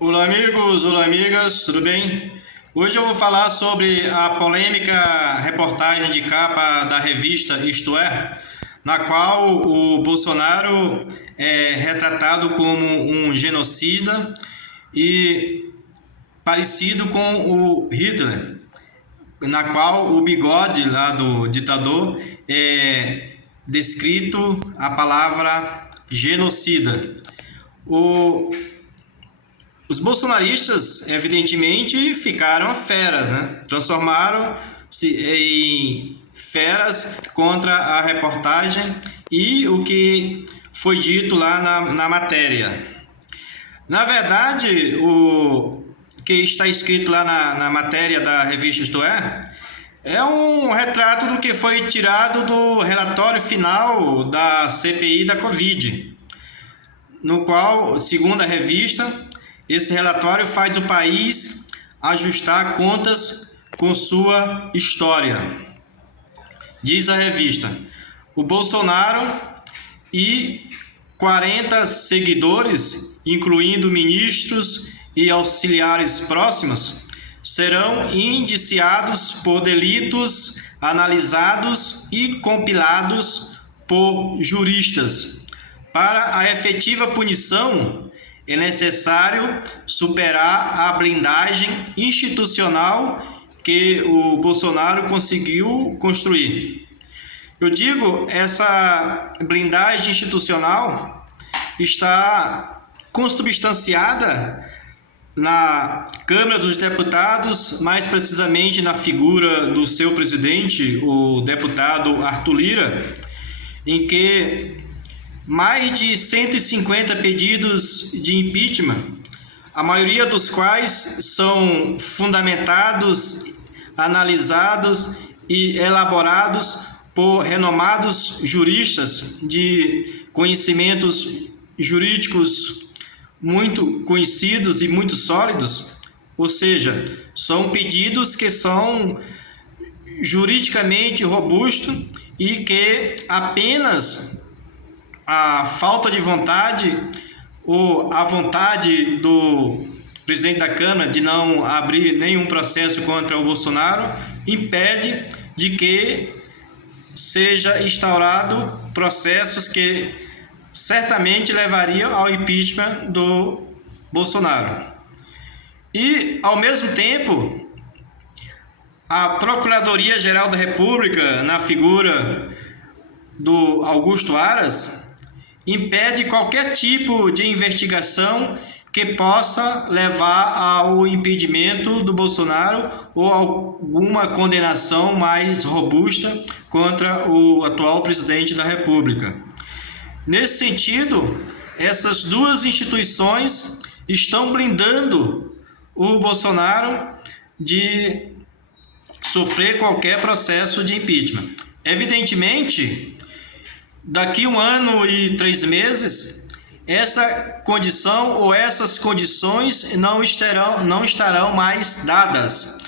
Olá amigos, olá amigas, tudo bem? Hoje eu vou falar sobre a polêmica reportagem de capa da revista Isto É, na qual o Bolsonaro é retratado como um genocida e parecido com o Hitler, na qual o bigode lá do ditador é descrito a palavra genocida. O Os bolsonaristas, evidentemente, ficaram feras, né? Transformaram-se em feras contra a reportagem e o que foi dito lá na matéria. Na verdade, o que está escrito lá na matéria da revista Isto é um retrato do que foi tirado do relatório final da CPI da Covid, no qual, segundo a revista, esse relatório faz o país ajustar contas com sua história. Diz a revista: o Bolsonaro e 40 seguidores, incluindo ministros e auxiliares próximos, serão indiciados por delitos analisados e compilados por juristas. Para a efetiva punição, é necessário superar a blindagem institucional que o Bolsonaro conseguiu construir. Eu digo, essa blindagem institucional está consubstanciada na Câmara dos Deputados, mais precisamente na figura do seu presidente, o deputado Arthur Lira, em que mais de 150 pedidos de impeachment, a maioria dos quais são fundamentados, analisados e elaborados por renomados juristas de conhecimentos jurídicos muito conhecidos e muito sólidos, ou seja, são pedidos que são juridicamente robustos e que apenas a falta de vontade ou a vontade do presidente da Câmara de não abrir nenhum processo contra o Bolsonaro impede de que seja instaurado processos que certamente levariam ao impeachment do Bolsonaro. E, ao mesmo tempo, a Procuradoria-Geral da República, na figura do Augusto Aras, impede qualquer tipo de investigação que possa levar ao impedimento do Bolsonaro ou alguma condenação mais robusta contra o atual presidente da República. Nesse sentido, essas duas instituições estão blindando o Bolsonaro de sofrer qualquer processo de impeachment. Evidentemente, daqui 1 ano e 3 meses, essa condição ou essas condições não estarão mais dadas.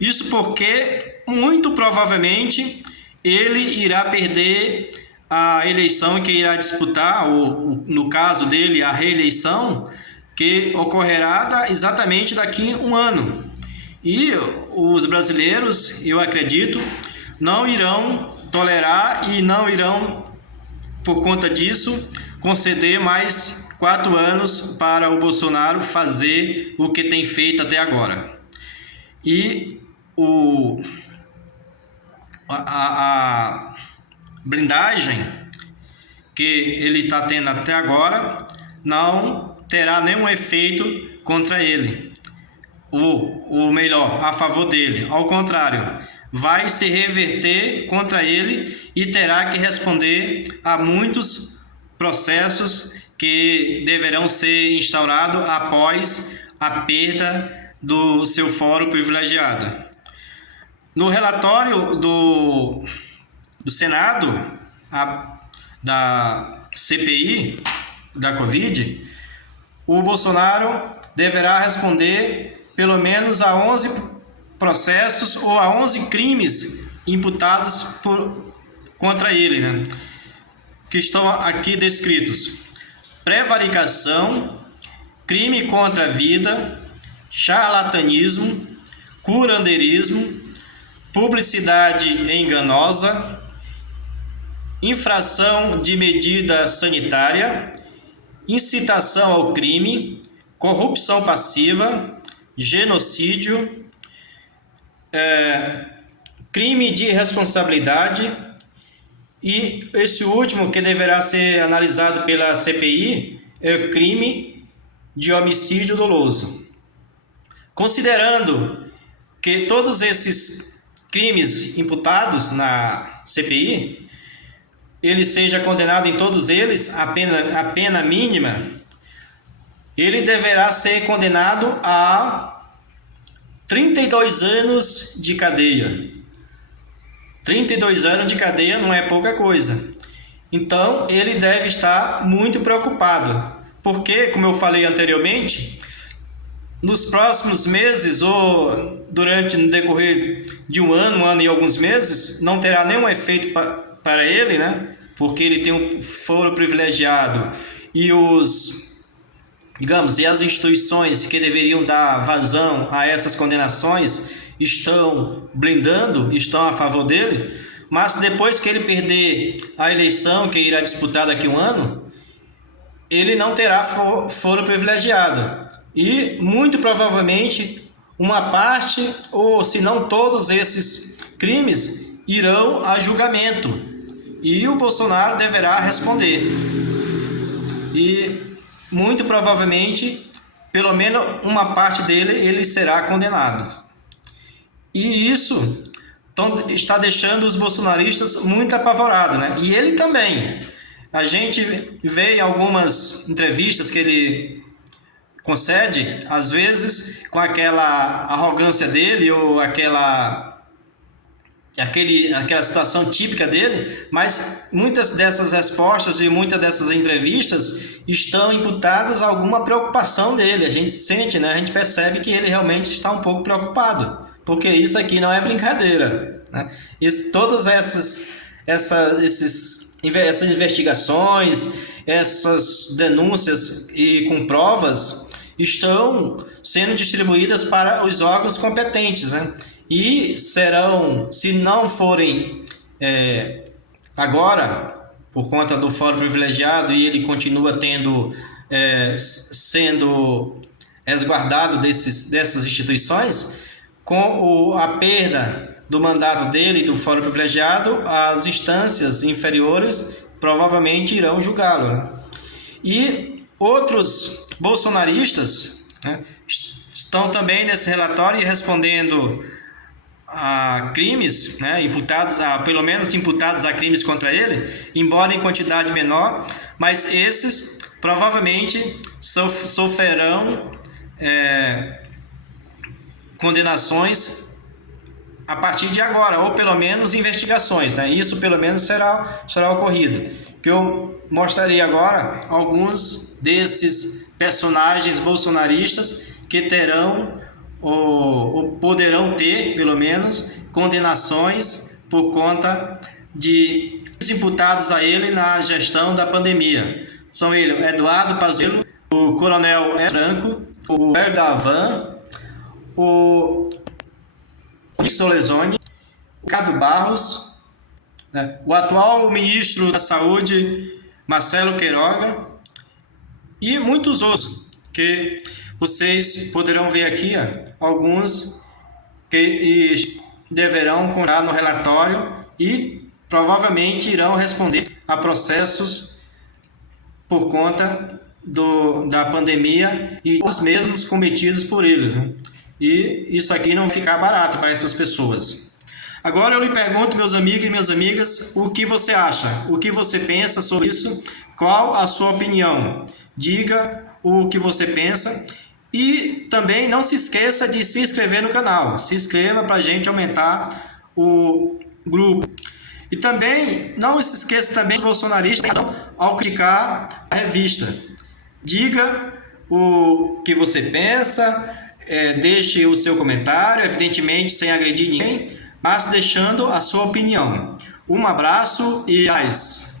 Isso porque, muito provavelmente, ele irá perder a eleição que irá disputar, ou no caso dele, a reeleição, que ocorrerá exatamente daqui 1 ano. E os brasileiros, eu acredito, não irão tolerar e não irão, por conta disso, conceder mais 4 anos para o Bolsonaro fazer o que tem feito até agora. E a blindagem que ele está tendo até agora não terá nenhum efeito contra ele, ou melhor, a favor dele. Ao contrário, vai se reverter contra ele e terá que responder a muitos processos que deverão ser instaurados após a perda do seu fórum privilegiado. No relatório do Senado, da CPI da Covid, o Bolsonaro deverá responder pelo menos a 11 processos ou a 11 crimes imputados contra ele, né? Que estão aqui descritos: prevaricação, crime contra a vida, charlatanismo, curandeirismo, publicidade enganosa, infração de medida sanitária, incitação ao crime, corrupção passiva, genocídio, crime de responsabilidade e esse último que deverá ser analisado pela CPI é o crime de homicídio doloso. Considerando que todos esses crimes imputados na CPI, ele seja condenado em todos eles a pena mínima, ele deverá ser condenado a 32 anos de cadeia. 32 anos de cadeia não é pouca coisa. Então, ele deve estar muito preocupado, porque, como eu falei anteriormente, nos próximos meses ou no decorrer de um ano e alguns meses, não terá nenhum efeito para ele, né? Porque ele tem um foro privilegiado e e as instituições que deveriam dar vazão a essas condenações estão blindando, estão a favor dele, mas depois que ele perder a eleição que irá disputar daqui a um ano, ele não terá foro privilegiado. E muito provavelmente uma parte, ou se não todos esses crimes, irão a julgamento. E o Bolsonaro deverá responder. E muito provavelmente, pelo menos uma parte dele, ele será condenado. E isso está deixando os bolsonaristas muito apavorados, né? E ele também. A gente vê em algumas entrevistas que ele concede, às vezes com aquela arrogância dele ou aquela situação típica dele, mas muitas dessas respostas e muitas dessas entrevistas estão imputadas a alguma preocupação dele. A gente sente, né? A gente percebe que ele realmente está um pouco preocupado, porque isso aqui não é brincadeira, né? Todas essas investigações, essas denúncias e com provas estão sendo distribuídas para os órgãos competentes, né? E serão, se não forem agora, por conta do foro privilegiado, e ele continua sendo resguardado dessas instituições, com a perda do mandato dele, do foro privilegiado, as instâncias inferiores provavelmente irão julgá-lo, né? E outros bolsonaristas, né, estão também nesse relatório respondendo a crimes, né, pelo menos imputados a crimes contra ele, embora em quantidade menor, mas esses provavelmente sofrerão condenações a partir de agora, ou pelo menos investigações, né? Isso pelo menos será ocorrido. Que eu mostrarei agora alguns desses personagens bolsonaristas que terão ou poderão ter, pelo menos, condenações por conta de imputados a ele na gestão da pandemia. São ele, Eduardo Pazuello, o Coronel Franco, o Erdavan, o Solezoni, o Ricardo Barros, né, o atual ministro da Saúde, Marcelo Queiroga, e muitos outros, que vocês poderão ver aqui, alguns que deverão constar no relatório e provavelmente irão responder a processos por conta da pandemia e os mesmos cometidos por eles, né? E isso aqui não vai ficar barato para essas pessoas. Agora eu lhe pergunto, meus amigos e minhas amigas, o que você acha? O que você pensa sobre isso? Qual a sua opinião? Diga o que você pensa. E também não se esqueça de se inscrever no canal. Se inscreva para a gente aumentar o grupo. E também não se esqueça também dos bolsonaristas ao criticar a revista. Diga o que você pensa. Deixe o seu comentário, evidentemente sem agredir ninguém, mas deixando a sua opinião. Um abraço e mais.